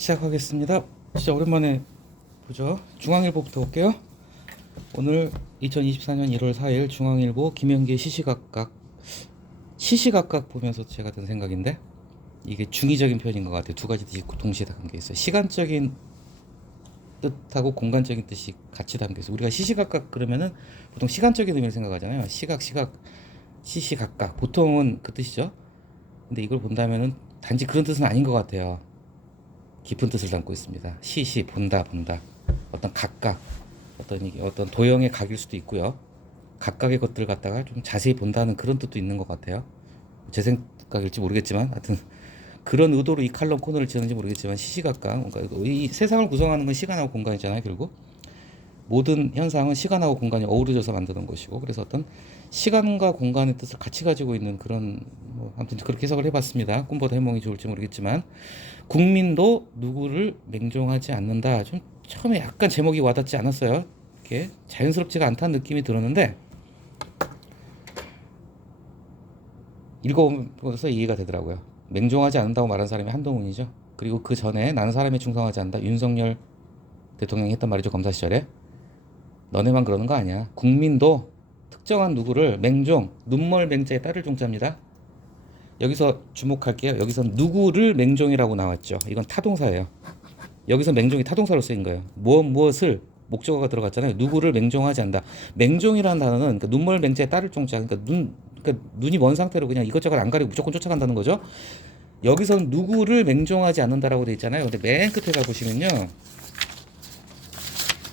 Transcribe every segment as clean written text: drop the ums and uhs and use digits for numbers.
시작하겠습니다. 진짜 오랜만에 보죠. 중앙일보부터 볼게요. 오늘 2024년 1월 4일 중앙일보 김현기의 시시각각 보면서 제가 든 생각인데, 이게 중의적인 표현인 것 같아요. 두 가지 뜻이 동시에 담겨 있어요. 시간적인 뜻하고 공간적인 뜻이 같이 담겨 있어요. 우리가 시시각각 그러면은 보통 시간적인 의미를 생각하잖아요. 시시각각 보통은 그 뜻이죠. 근데 이걸 본다면은 단지 그런 뜻은 아닌 것 같아요. 깊은 뜻을 담고 있습니다. 본다. 어떤 각각, 어떤 도형의 각일 수도 있고요. 각각의 것들을 갖다가 좀 자세히 본다는 그런 뜻도 있는 것 같아요. 제 생각일지 모르겠지만, 하여튼 그런 의도로 이 칼럼 코너를 지었는지 모르겠지만, 시시각각, 그러니까 이 세상을 구성하는 건 시간하고 공간이잖아요. 결국 모든 현상은 시간하고 공간이 어우러져서 만드는 것이고, 그래서 어떤 시간과 공간의 뜻을 같이 가지고 있는 그런, 아무튼 그렇게 해석을 해봤습니다. 꿈보다 해몽이 좋을지 모르겠지만, 국민도 누구를 맹종하지 않는다. 좀 처음에 약간 제목이 와닿지 않았어요. 이렇게 자연스럽지가 않다는 느낌이 들었는데, 읽어보면서 이해가 되더라고요. 맹종하지 않는다고 말한 사람이 한동훈이죠. 그리고 그 전에 나는 사람에 충성하지 않는다, 윤석열 대통령이 했던 말이죠. 검사 시절에. 너네만 그러는 거 아니야. 국민도 특정한 누구를 눈멀 맹자에 따를 종자입니다. 여기서 주목할게요. 여기서 누구를 맹종이라고 나왔죠. 이건 타동사예요. 여기서 맹종이 타동사로 쓰인 거예요. 무엇을 목적어가 들어갔잖아요. 누구를 맹종하지 않는다. 맹종이라는 단어는 그러니까 눈멀 맹자에 따를 종자. 그러니까 눈이 먼 상태로 그냥 이것저것 안 가리고 무조건 쫓아간다는 거죠. 여기서는 누구를 맹종하지 않는다라고 돼 있잖아요. 근데 맨 끝에 가 보시면요.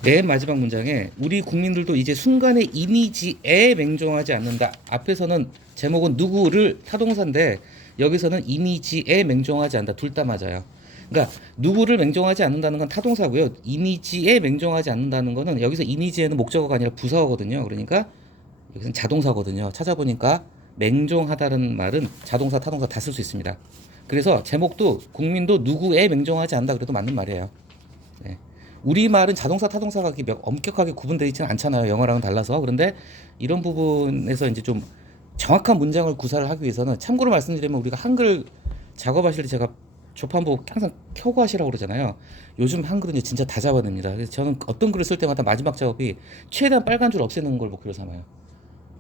맨 마지막 문장에 우리 국민들도 이제 순간의 이미지에 맹종하지 않는다. 앞에서는 제목은 누구를 타동사인데 여기서는 이미지에 맹종하지 않는다. 둘 다 맞아요. 그러니까 누구를 맹종하지 않는다는 건 타동사고요. 이미지에 맹종하지 않는다는 거는 여기서 이미지에는 목적어가 아니라 부사어거든요. 그러니까 여기서는 자동사거든요. 찾아보니까 맹종하다는 말은 자동사, 타동사 다 쓸 수 있습니다. 그래서 제목도 국민도 누구에 맹종하지 않는다 그래도 맞는 말이에요. 네. 우리말은 자동사, 타동사가 엄격하게 구분되어 있지는 않잖아요. 영어랑은 달라서. 그런데 이런 부분에서 이제 좀 정확한 문장을 구사를 하기 위해서는, 참고로 말씀드리면 우리가 한글 작업하실 때 제가 조판부 항상 켜고 하시라고 그러잖아요. 요즘 한글은 진짜 다 잡아냅니다. 그래서 저는 어떤 글을 쓸 때마다 마지막 작업이 최대한 빨간 줄 없애는 걸 목표로 삼아요.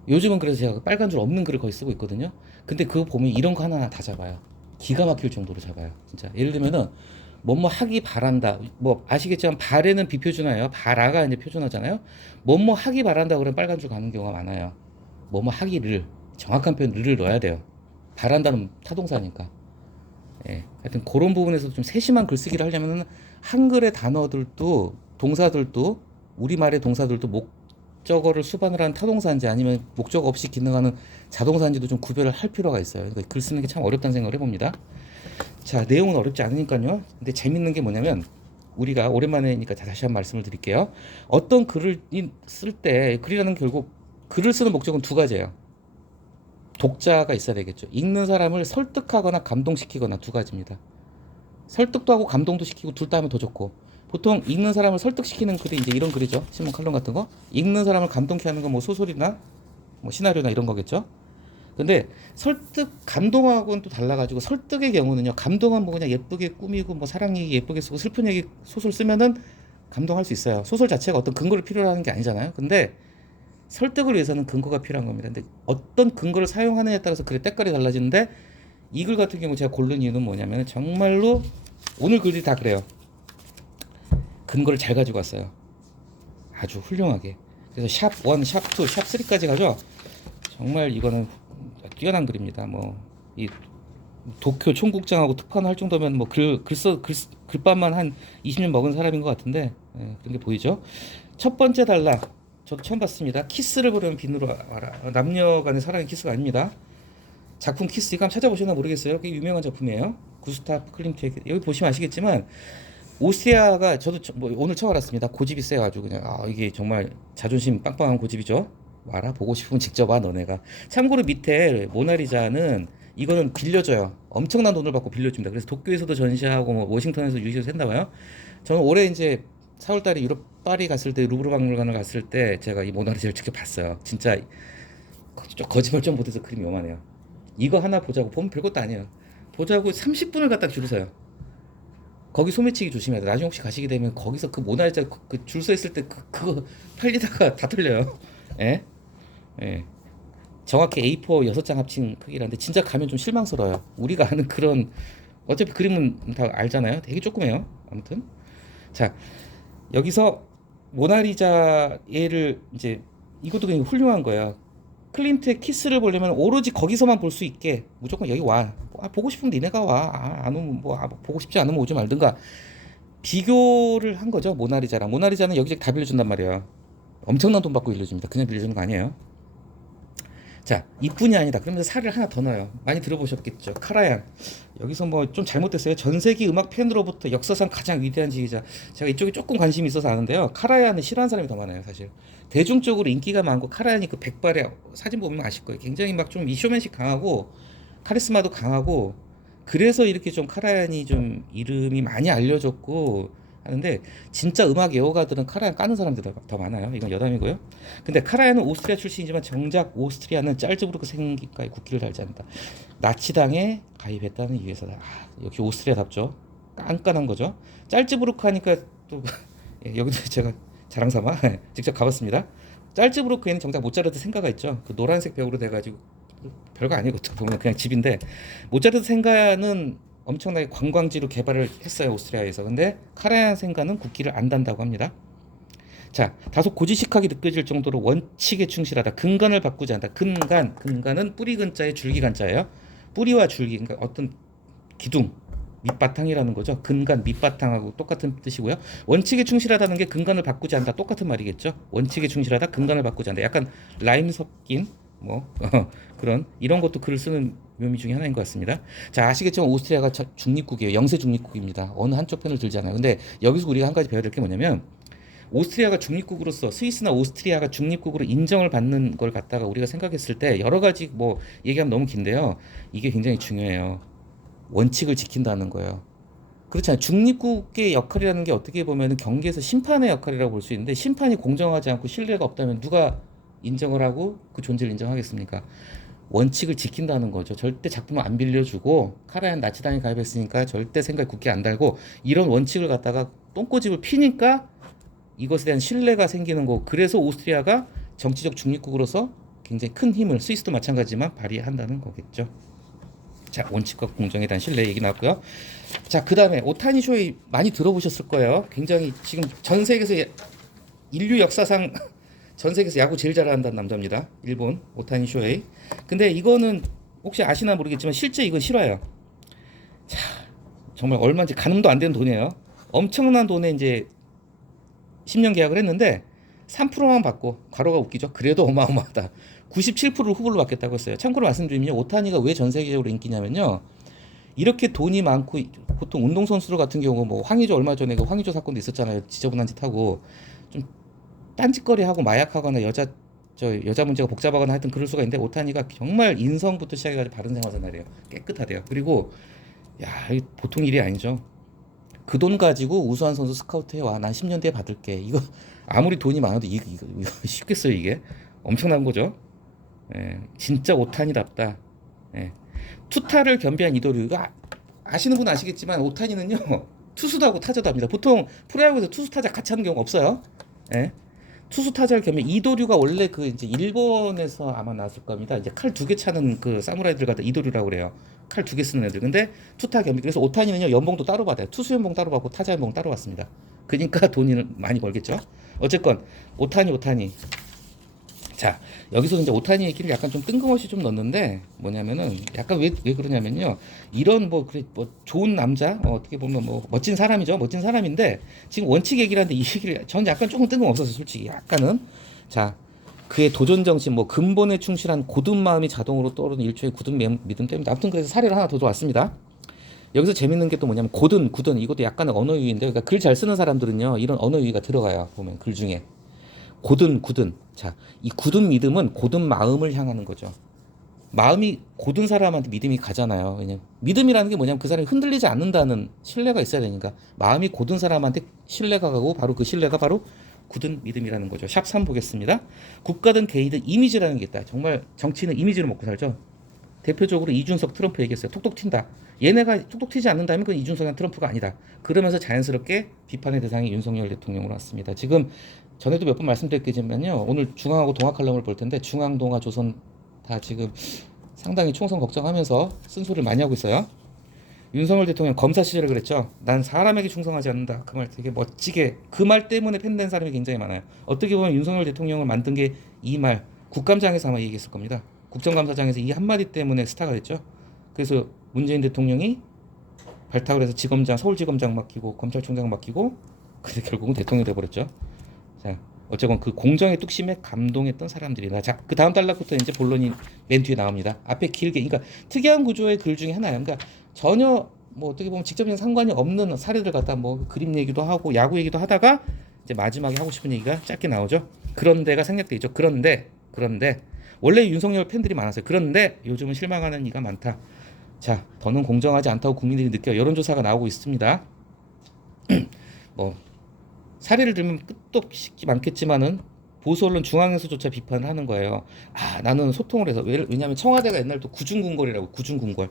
요즘은 그래서 제가 빨간 줄 없는 글을 거의 쓰고 있거든요. 근데 그거 보면 이런 거 하나하나 다 잡아요. 기가 막힐 정도로 잡아요. 진짜. 예를 들면은 뭐뭐 하기 바란다. 뭐 아시겠지만 발에는 비표준어예요. 바라가 이제 표준어잖아요. 뭐뭐 하기 바란다 그러면 빨간 줄 가는 경우가 많아요. 뭐뭐 하기를, 정확한 표현 를 넣어야 돼요. 바란다는 타동사니까. 예. 하여튼 그런 부분에서 좀 세심한 글쓰기를 하려면은 한글의 단어들도 동사들도 우리말의 동사들도 목적어를 수반을 하는 타동사인지 아니면 목적 없이 기능하는 자동사인지도 좀 구별을 할 필요가 있어요. 그러니까 글 쓰는 게 참 어렵다는 생각을 해봅니다. 자, 내용은 어렵지 않으니까요. 근데 재밌는 게 뭐냐면, 우리가 오랜만에니까 다시 한 번 말씀을 드릴게요. 어떤 글을 쓸 때, 글이라는 결국 글을 쓰는 목적은 두 가지예요. 독자가 있어야 되겠죠. 읽는 사람을 설득하거나 감동시키거나 두 가지입니다. 설득도 하고 감동도 시키고 둘 다 하면 더 좋고, 보통 읽는 사람을 설득시키는 글이 이제 이런 글이죠. 신문 칼럼 같은 거. 읽는 사람을 감동케 하는 건 뭐 소설이나 뭐 시나리오나 이런 거겠죠. 근데 감동하고는 또 달라가지고, 설득의 경우는요, 감동은 뭐 그냥 예쁘게 꾸미고 뭐 사랑 얘기 예쁘게 쓰고 슬픈 얘기 소설 쓰면은 감동할 수 있어요. 소설 자체가 어떤 근거를 필요로 하는 게 아니잖아요. 근데 설득을 위해서는 근거가 필요한 겁니다. 근데 어떤 근거를 사용하느냐에 따라서 글의 때깔이 달라지는데, 이 글 같은 경우 제가 고른 이유는 뭐냐면, 정말로 오늘 글들이 다 그래요. 근거를 잘 가지고 왔어요. 아주 훌륭하게. 그래서 샵 1, 샵 2, 샵 3까지 가죠. 정말 이거는 뛰어난 글입니다. 이 도쿄 총국장하고 특파원 할 정도면 글밥만 한 20년 먹은 사람인 것 같은데, 예, 그런 게 보이죠. 첫 번째 단락, 저도 처음 봤습니다. 키스를 부르면 비누로 와라. 남녀 간의 사랑의 키스가 아닙니다. 작품 키스, 이거 한번 찾아보시나 모르겠어요. 꽤 유명한 작품이에요. 구스타프 클림트. 여기 보시면 아시겠지만, 오스트리아가, 저도 오늘 처음 알았습니다. 고집이 세가지고 그냥 이게 정말 자존심 빵빵한 고집이죠. 와라, 보고 싶으면 직접 와 너네가. 참고로 밑에 모나리자는 이거는 빌려줘요. 엄청난 돈을 받고 빌려줍니다. 그래서 도쿄에서도 전시하고 뭐 워싱턴에서 유시에서 했나봐요. 저는 올해 이제 4월달에 유럽 파리 갔을 때, 루브르 박물관을 갔을 때 제가 이 모나리자를 직접 봤어요. 진짜 거짓말 좀 못해서 그림이 요만해요. 이거 하나 보자고, 보면 별것도 아니에요. 보자고 30분을 갖다 줄 서요. 거기 소매치기 조심해야 돼. 나중에 혹시 가시게 되면 거기서 그 모나리자 그 줄 서 있을 때 그거 팔리다가 다 털려요. 예? 예. 정확히 A4 6장 합친 크기라는데 진짜 가면 좀 실망스러워요. 우리가 아는 그런 어차피 그림은 다 알잖아요. 되게 조그매요. 아무튼 자 여기서 모나리자 얘를 이제 이것도 그냥 훌륭한 거야. 클린트의 키스를 보려면 오로지 거기서만 볼 수 있게 무조건 여기 와. 보고 싶으면 니네가 와. 안 오면 뭐 보고 싶지 않으면 오지 말든가. 비교를 한 거죠. 모나리자랑. 모나리자는 여기저기 다 빌려준단 말이에요. 엄청난 돈 받고 빌려줍니다. 그냥 빌려주는 거 아니에요. 자, 이뿐이 아니다. 그러면서 살을 하나 더 넣어요. 많이 들어보셨겠죠. 카라얀. 여기서 뭐 좀 잘못됐어요. 전 세계 음악 팬으로부터 역사상 가장 위대한 지휘자. 제가 이쪽에 조금 관심이 있어서 아는데요. 카라얀을 싫어하는 사람이 더 많아요, 사실. 대중적으로 인기가 많고 카라얀이 그 백발의 사진 보면 아실 거예요. 굉장히 막 좀 이쇼맨식 강하고 카리스마도 강하고 그래서 이렇게 좀 카라얀이 좀 이름이 많이 알려졌고 하는데 진짜 음악 애호가들은 카라얀 까는 사람들이 더 많아요. 이건 여담이고요. 근데 카라얀은 오스트리아 출신이지만 정작 오스트리아는 짤즈부르크 생기까지 국기를 달지 않는다. 나치당에 가입했다는 이유에서다. 역시 오스트리아답죠. 깐깐한 거죠. 짤즈부르크 하니까 또 예, 여기도 제가 자랑삼아 직접 가봤습니다. 짤즈부르크에는 정작 모차르트 생가가 있죠. 그 노란색 벽으로 돼가지고 별거 아니거든요. 보면 그냥 집인데 모차르트 생가는 엄청나게 관광지로 개발을 했어요. 오스트리아에서. 근데 카라얀 생가는 국기를 안 단다고 합니다. 자, 다소 고지식하게 느껴질 정도로 원칙에 충실하다. 근간을 바꾸지 않다. 근간은 뿌리 근자에 줄기 간자예요. 뿌리와 줄기, 그러니까 어떤 기둥, 밑바탕이라는 거죠. 근간, 밑바탕하고 똑같은 뜻이고요. 원칙에 충실하다는 게 근간을 바꾸지 않다. 똑같은 말이겠죠. 원칙에 충실하다, 근간을 바꾸지 않다. 약간 라임 섞인 뭐 그런 이런 것도 글을 쓰는 묘미 중에 하나인 것 같습니다. 자, 아시겠지만 오스트리아가 중립국이에요. 영세 중립국입니다. 어느 한쪽 편을 들지 않아요. 근데 여기서 우리가 한 가지 배워야 될 게 뭐냐면 오스트리아가 중립국으로서 스위스나 오스트리아가 중립국으로 인정을 받는 걸 갖다가 우리가 생각했을 때 여러 가지 뭐 얘기하면 너무 긴데요. 이게 굉장히 중요해요. 원칙을 지킨다는 거예요. 그렇잖아요. 중립국의 역할이라는 게 어떻게 보면 경기에서 심판의 역할이라고 볼 수 있는데 심판이 공정하지 않고 신뢰가 없다면 누가 인정을 하고 그 존재를 인정하겠습니까? 원칙을 지킨다는 거죠. 절대 작품을 안 빌려주고 카라얀 나치당에 가입했으니까 절대 생각에 굳게 안 달고 이런 원칙을 갖다가 똥꼬집을 피니까 이것에 대한 신뢰가 생기는 거고 그래서 오스트리아가 정치적 중립국으로서 굉장히 큰 힘을 스위스도 마찬가지지만 발휘한다는 거겠죠. 자, 원칙과 공정에 대한 신뢰 얘기 나왔고요. 자, 그 다음에 오타니 쇼헤이 많이 들어보셨을 거예요. 굉장히 지금 전 세계에서 인류 역사상 전 세계에서 야구 제일 잘한다는 남자입니다. 일본 오타니 쇼헤이. 근데 이거는 혹시 아시나 모르겠지만 실제 이건 실화예요. 자, 정말 얼마인지 가늠도 안 되는 돈이에요. 엄청난 돈에 이제 10년 계약을 했는데 3%만 받고 과로가 웃기죠. 그래도 어마어마하다. 97%를 후보로 받겠다고 했어요. 참고로 말씀드리면 오타니가 왜 전 세계적으로 인기냐면요. 이렇게 돈이 많고 보통 운동선수들 같은 경우 뭐 황의조 얼마 전에 그 황의조 사건도 있었잖아요. 지저분한 짓 하고 좀 딴짓거리하고 마약하거나 여자 문제가 복잡하거나 하여튼 그럴 수가 있는데 오타니가 정말 인성부터 시작해가지고 바른 생활생활이에요. 깨끗하대요. 그리고 야, 보통 일이 아니죠. 그 돈 가지고 우수한 선수 스카우트 해와. 난 10년 뒤에 받을게. 이거 아무리 돈이 많아도 이거 쉽겠어요 이게. 엄청난 거죠. 예, 진짜 오타니답다. 예. 투타를 겸비한 이도류가 아시는 분은 아시겠지만 오타니는요 투수도 하고 타자도 합니다. 보통 프로야구에서 투수 타자 같이 하는 경우가 없어요. 예. 투수 타자를 겸비한 이도류가 원래 그 이제 일본에서 아마 나왔을 겁니다. 이제 칼 2개 차는 그 사무라이들 갖다 이도류라고 그래요. 칼 2개 쓰는 애들. 근데 투타 겸비. 그래서 오타니는요 연봉도 따로 받아요. 투수 연봉 따로 받고 타자 연봉 따로 받습니다. 그러니까 돈을 많이 벌겠죠. 어쨌건 오타니. 자, 여기서 이제 오타니 얘기를 약간 좀 뜬금없이 좀 넣었는데 뭐냐면은 약간 왜 그러냐면요. 이런 뭐 좋은 남자 어떻게 보면 뭐 멋진 사람이죠. 멋진 사람인데 지금 원칙 얘기를 하는데 이 얘기를 전 약간 조금 뜬금없어서 솔직히 약간은 자, 그의 도전 정신 뭐 근본에 충실한 고든 마음이 자동으로 떠오르는 일종의 굳은 믿음 때문에 아무튼 그래서 사례를 하나 더 들어왔습니다. 여기서 재밌는 게 또 뭐냐면 굳은 이것도 약간의 언어 유희인데 그러니까 글 잘 쓰는 사람들은요 이런 언어 유희가 들어가요. 보면 글 중에 굳은. 자, 이 굳은 믿음은 굳은 마음을 향하는 거죠. 마음이 굳은 사람한테 믿음이 가잖아요. 왜냐면 믿음이라는 게 뭐냐면 그 사람이 흔들리지 않는다는 신뢰가 있어야 되니까 마음이 굳은 사람한테 신뢰가 가고 바로 그 신뢰가 바로 굳은 믿음이라는 거죠. 샵 3 보겠습니다. 국가든 개인든 이미지라는 게 있다. 정말 정치는 이미지로 먹고 살죠. 대표적으로 이준석 트럼프 얘기했어요. 톡톡 튄다. 얘네가 톡톡 튀지 않는다면 그건 이준석이나 트럼프가 아니다. 그러면서 자연스럽게 비판의 대상이 윤석열 대통령으로 왔습니다. 지금 전에도 몇 번 말씀드렸겠지만요. 오늘 중앙하고 동아 칼럼을 볼 텐데 중앙, 동아, 조선 다 지금 상당히 총선 걱정하면서 쓴소리를 많이 하고 있어요. 윤석열 대통령 검사 시절에 그랬죠. 난 사람에게 충성하지 않는다. 그 말 되게 멋지게 그 말 때문에 팬된 사람이 굉장히 많아요. 어떻게 보면 윤석열 대통령을 만든 게 이 말 국감장에서 아마 얘기했을 겁니다. 국정감사장에서 이 한마디 때문에 스타가 됐죠. 그래서 문재인 대통령이 발탁을 해서 지검장 서울지검장 맡기고 검찰총장 맡기고 근데 결국은 대통령이 돼버렸죠. 자 어쨌건 그 공정의 뚝심에 감동했던 사람들이다. 자 그 다음 단락부터 이제 본론이 맨 뒤에 나옵니다. 앞에 길게 그러니까 특이한 구조의 글 중에 하나예요. 그러니까 전혀 뭐 어떻게 보면 직접적인 상관이 없는 사례들 갖다 뭐 그림 얘기도 하고 야구 얘기도 하다가 이제 마지막에 하고 싶은 얘기가 짧게 나오죠. 그런 데가 생략돼 있죠. 그런데 원래 윤석열 팬들이 많았어요. 그런데 요즘은 실망하는 이가 많다. 자 더는 공정하지 않다고 국민들이 느껴 여론조사가 나오고 있습니다. 뭐 사례를 들면 끝도 없이 많겠지만은 보수 언론 중앙에서조차 비판을 하는 거예요. 아 나는 소통을 해서 왜냐하면 청와대가 옛날부터 구중궁궐이라고 구중궁궐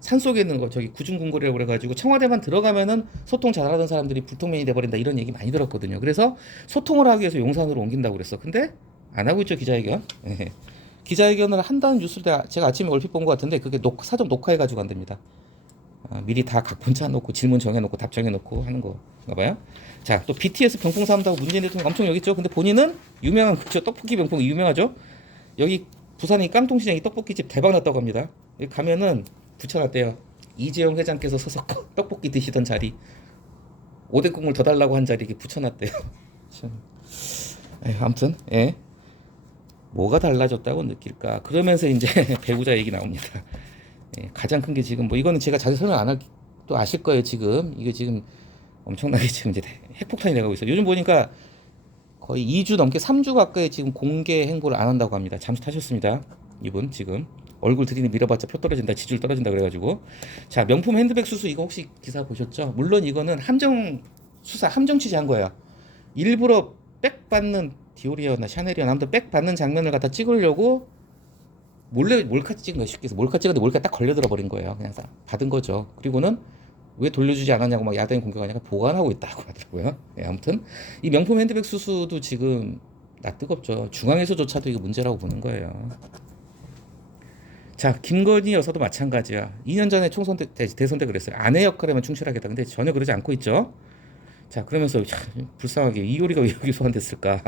산속에 있는 거 저기 구중궁궐이라고 그래가지고 청와대만 들어가면은 소통 잘하던 사람들이 불통면이 돼버린다 이런 얘기 많이 들었거든요. 그래서 소통을 하기 위해서 용산으로 옮긴다고 그랬어. 근데 안 하고 있죠 기자회견. 예. 기자회견을 한다는 뉴스를 제가 아침에 얼핏 본 것 같은데 그게 사전 녹화해가지고 안 됩니다. 미리 다 각본 짜놓고 질문 정해놓고 답 정해놓고 하는 거인가 봐요. 자, 또 BTS 병풍 사람다고 문재인 대통령 엄청 여기 있죠. 근데 본인은 유명한 그쵸 떡볶이 병풍이 유명하죠. 여기 부산의 깡통시장이 떡볶이집 대박 났다고 합니다. 여기 가면은 붙여놨대요. 이재용 회장께서 서서 떡볶이 드시던 자리, 오뎅 국물 더 달라고 한 자리 이렇게 붙여놨대요. 아무튼 예. 뭐가 달라졌다고 느낄까? 그러면서 이제 배우자 얘기 나옵니다. 예, 가장 큰 게 지금 뭐 이거는 제가 자세히 설명 안 할 또 아실 거예요. 지금 이게 지금 엄청나게 지금 이제 핵폭탄이 돼가고 있어요. 요즘 보니까 거의 2주 넘게 3주 가까이 지금 공개 행보를 안 한다고 합니다. 잠수 타셨습니다. 이분 지금 얼굴 들이니 밀어봤자 표 떨어진다, 지지율 떨어진다 그래가지고 자 명품 핸드백 수수 이거 혹시 기사 보셨죠? 물론 이거는 함정 수사 함정 취재한 거예요. 일부러 백 받는 디오리아나 샤넬이나 아무튼 백 받는 장면을 갖다 찍으려고 몰래 몰카 찍은 거 쉽게 해서 몰카 찍었는데 몰카 딱 걸려들어 버린 거예요. 그냥 받은 거죠. 그리고는 왜 돌려주지 않았냐고 막 야당이 공격하니까 보관하고 있다고 하더라고요. 네, 아무튼 이 명품 핸드백 수수도 지금 나 뜨겁죠. 중앙에서조차도 이거 문제라고 보는 거예요. 자 김건희 여사도 마찬가지야. 2년 전에 총선 때 대선 때 그랬어요. 아내 역할에만 충실하겠다. 근데 전혀 그러지 않고 있죠. 자 그러면서 참 불쌍하게 이효리가 왜 여기 소환됐을까.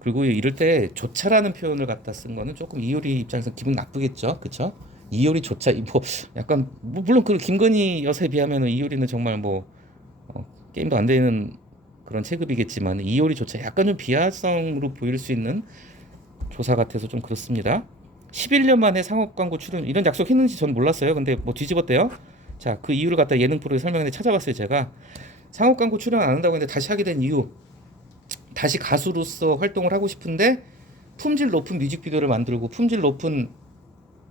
그리고 이럴 때 조차라는 표현을 갖다 쓴 거는 조금 이효리 입장에서 기분 나쁘겠죠. 그쵸? 이효리 조차 뭐 약간 뭐 물론 그 김건희 여사에 비하면 이효리는 정말 뭐 게임도 안 되는 그런 체급이겠지만 이효리 조차 약간 좀 비하성으로 보일 수 있는 조사 같아서 좀 그렇습니다. 11년 만에 상업 광고 출연 이런 약속했는지 전 몰랐어요. 근데 뭐 뒤집었대요. 자 그 이유를 갖다 예능 프로에 설명했는데 찾아봤어요 제가. 상업 광고 출연 안 한다고 했는데 다시 하게 된 이유 다시 가수로서 활동을 하고 싶은데 품질 높은 뮤직비디오를 만들고 품질 높은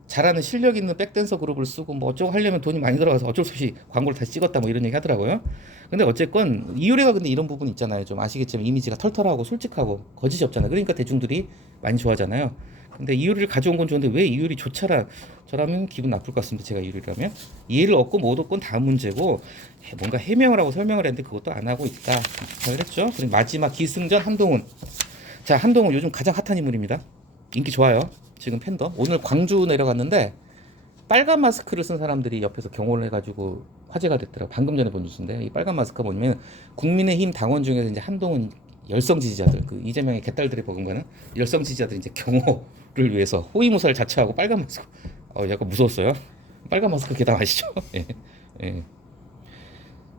잘하는 실력 있는 백댄서 그룹을 쓰고 뭐 어쩌고 하려면 돈이 많이 들어가서 어쩔 수 없이 광고를 다시 찍었다 뭐 이런 얘기 하더라고요. 근데 어쨌건 이효리가 근데 이런 부분 있잖아요. 좀 아시겠지만 이미지가 털털하고 솔직하고 거짓이 없잖아요. 그러니까 대중들이 많이 좋아하잖아요. 근데 이효리를 가져온 건 좋은데 왜 이효리 조차라 저라면 기분 나쁠 것 같습니다. 제가 이효리라면 이해를 얻고 못 얻건 다음 문제고 뭔가 해명을 하고 설명을 했는데 그것도 안 하고 있다. 그랬죠. 그리고 마지막 기승전 한동훈. 자 한동훈 요즘 가장 핫한 인물입니다. 인기 좋아요. 지금 팬더 오늘 광주 내려갔는데 빨간 마스크를 쓴 사람들이 옆에서 경호를 해가지고 화제가 됐더라고. 방금 전에 본 뉴스인데 이 빨간 마스크가 뭐냐면 국민의힘 당원 중에서 이제 한동훈 열성 지지자들 그 이재명의 개딸들이 버금가는 열성 지지자들이 이제 경호를 위해서 호위무사를 자처하고 빨간 마스크 약간 무서웠어요. 빨간 마스크 계단 아시죠? 예. 예.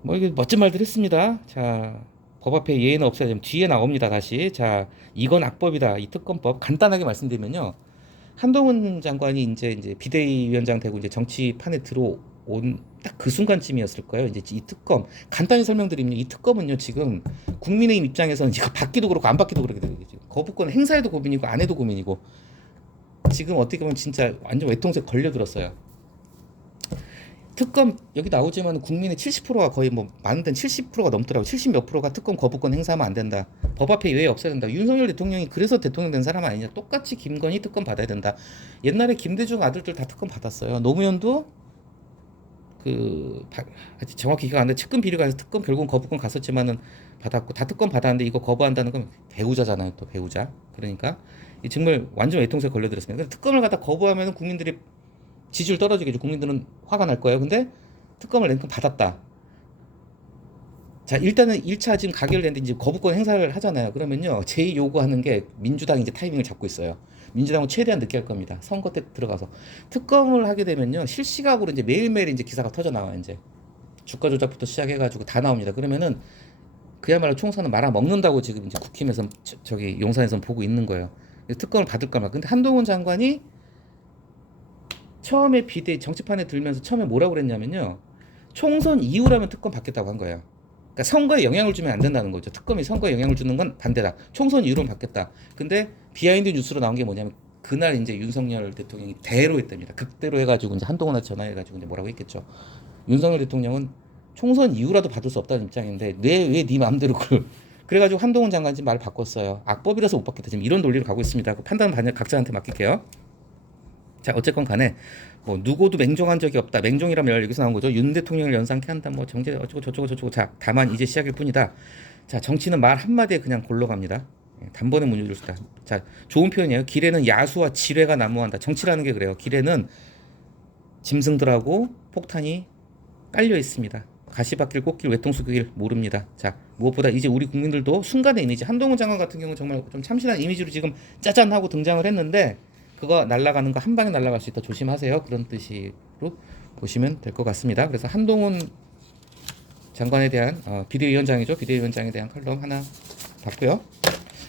뭐 이게 멋진 말들 했습니다. 자 법 앞에 예의는 없어야 되면 뒤에 나옵니다 다시. 자 이건 악법이다 이 특검법 간단하게 말씀드리면요. 한동훈 장관이 이제 비대위원장 되고 이제 정치판에 들어온 딱 그 순간쯤이었을 거예요. 이제 이 특검 간단히 설명드리면 이 특검은요 지금 국민의힘 입장에서는 이거 받기도 그렇고 안 받기도 그렇게 되는 거죠. 거부권 행사에도 고민이고 안 해도 고민이고 지금 어떻게 보면 진짜 완전 외통수에 걸려들었어요. 특검 여기 나오지만 국민의 70%가 거의 뭐 많은 데는 70%가 넘더라고. 70 몇 프로가 특검 거부권 행사하면 안 된다. 법 앞에 예외 없어야 된다. 윤석열 대통령이 그래서 대통령 된 사람 아니냐. 똑같이 김건희 특검 받아야 된다. 옛날에 김대중 아들들 다 특검 받았어요. 노무현도 정확히 기억 안 나. 측근 비리가 해서 특검 결국은 거부권 갔었지만은 받았고 다 특검 받았는데 이거 거부한다는 건 배우자잖아요. 또 배우자. 그러니까 이 정말 완전 외통수에 걸려들었습니다. 근데 특검을 갖다 거부하면 국민들이 지지율 떨어지겠죠. 국민들은 화가 날 거예요. 근데 특검을 랭큼 받았다. 자, 일단은 1차 지금 가결됐는데 이제 거부권 행사를 하잖아요. 그러면요. 제일 요구하는 게 민주당이 이제 타이밍을 잡고 있어요. 민주당은 최대한 늦게 할 겁니다. 선거 때 들어가서. 특검을 하게 되면요. 실시각으로 이제 매일매일 이제 기사가 터져 나와요. 이제. 주가 조작부터 시작해가지고 다 나옵니다. 그러면은 그야말로 총선은 말아먹는다고 지금 이제 국힘에서 저기 용산에서 보고 있는 거예요. 특검을 받을까 말. 근데 한동훈 장관이 처음에 비대 정치판에 들면서 처음에 뭐라고 그랬냐면요. 총선 이후라면 특검 받겠다고 한 거예요. 그러니까 선거에 영향을 주면 안 된다는 거죠. 특검이 선거에 영향을 주는 건 반대다. 총선 이후로는 받겠다. 근데 비하인드 뉴스로 나온 게 뭐냐면 그날 이제 윤석열 대통령이 대로 했답니다. 극대로 해가지고 이제 한동훈한테 전화해가지고 이제 뭐라고 했겠죠. 윤석열 대통령은 총선 이후라도 받을 수 없다는 입장인데 왜 네 마음대로 그래가지고 한동훈 장관 지금 말 바꿨어요. 악법이라서 못 받겠다. 지금 이런 논리로 가고 있습니다. 그 판단 각자한테 맡길게요. 자, 어쨌건 간에 뭐 누구도 맹종한 적이 없다. 맹종이라면 여기서 나온 거죠. 윤 대통령을 연상케 한다. 뭐 정제 어쩌고 저쩌고. 자, 다만 이제 시작일 뿐이다. 자, 정치는 말 한마디에 그냥 골로 갑니다. 단번에 못 이룰 수 있다. 자, 좋은 표현이에요. 길에는 야수와 지뢰가 난무한다. 정치라는 게 그래요. 길에는 짐승들하고 폭탄이 깔려 있습니다. 가시밭길, 꽃길, 외통수길 모릅니다. 자, 무엇보다 이제 우리 국민들도 순간의 이미지, 한동훈 장관 같은 경우는 정말 좀 참신한 이미지로 지금 짜잔 하고 등장을 했는데 그거 날아가는 거 한 방에 날아갈 수 있다. 조심하세요. 그런 뜻으로 보시면 될 것 같습니다. 그래서 한동훈 장관에 대한 비대위원장이죠. 비대위원장에 대한 칼럼 하나 봤고요.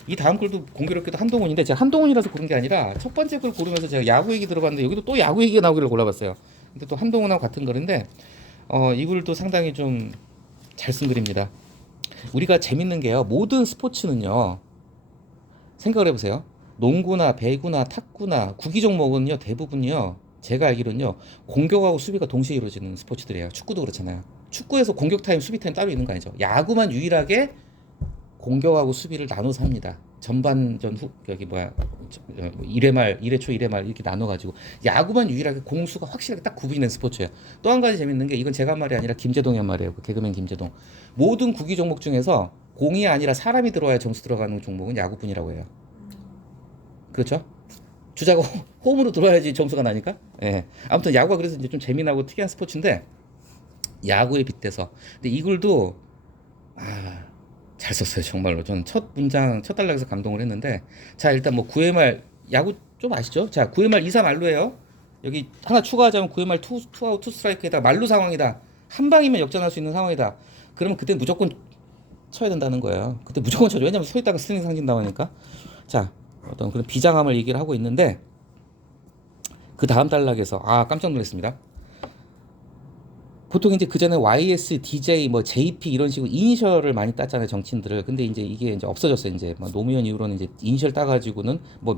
이 다음 글도 공교롭게도 한동훈인데 제가 한동훈이라서 고른 게 아니라 첫 번째 글 고르면서 제가 야구 얘기 들어봤는데 여기도 또 야구 얘기가 나오기를 골라봤어요. 근데 또 한동훈하고 같은 글인데 이 글도 상당히 좀 잘 쓴 글입니다. 우리가 재밌는 게요. 모든 스포츠는요. 생각을 해보세요. 농구나 배구나 탁구나 구기 종목은요. 대부분요. 제가 알기로는요. 공격하고 수비가 동시에 이루어지는 스포츠들이에요. 축구도 그렇잖아요. 축구에서 공격 타임, 수비 타임 따로 있는 거 아니죠. 야구만 유일하게 공격하고 수비를 나눠서 합니다. 전반전 후 여기 1회 말, 1회 초, 1회 말 이렇게 나눠가지고 야구만 유일하게 공수가 확실하게 딱 구분된 스포츠예요. 또 한 가지 재밌는 게 이건 제가 한 말이 아니라 김재동이 한 말이에요. 그 개그맨 김재동. 모든 구기 종목 중에서 공이 아니라 사람이 들어와야 점수 들어가는 종목은 야구뿐이라고 해요. 그렇죠? 주자가 홈으로 들어와야지 점수가 나니까. 예. 아무튼 야구가 그래서 이제 좀 재미나고 특이한 스포츠인데 야구에 빗대서. 근데 이 글도 잘 썼어요. 정말로. 저는 첫 문장, 첫 단락에서 감동을 했는데 자, 일단 뭐 9회 말 야구 좀 아시죠? 자, 9회 말 2사 말루예요. 여기 하나 추가하자면 9회 말 투아웃 투 스트라이크에다 말루 상황이다. 한 방이면 역전할 수 있는 상황이다. 그러면 그때 무조건 쳐야 된다는 거예요. 그때 무조건 쳐줘. 왜냐면 서 있다가 스트링 상진 당하니까. 자, 어떤 그런 비장함을 얘기를 하고 있는데 그 다음 단락에서 깜짝 놀랐습니다. 보통 이제 그 전에 YS, DJ, 뭐 JP 이런 식으로 이니셜을 많이 땄잖아요, 정치인들을. 근데 이제 이게 이제 없어졌어요. 이제 뭐 노무현 이후로는 이제 이니셜 따가지고는 뭐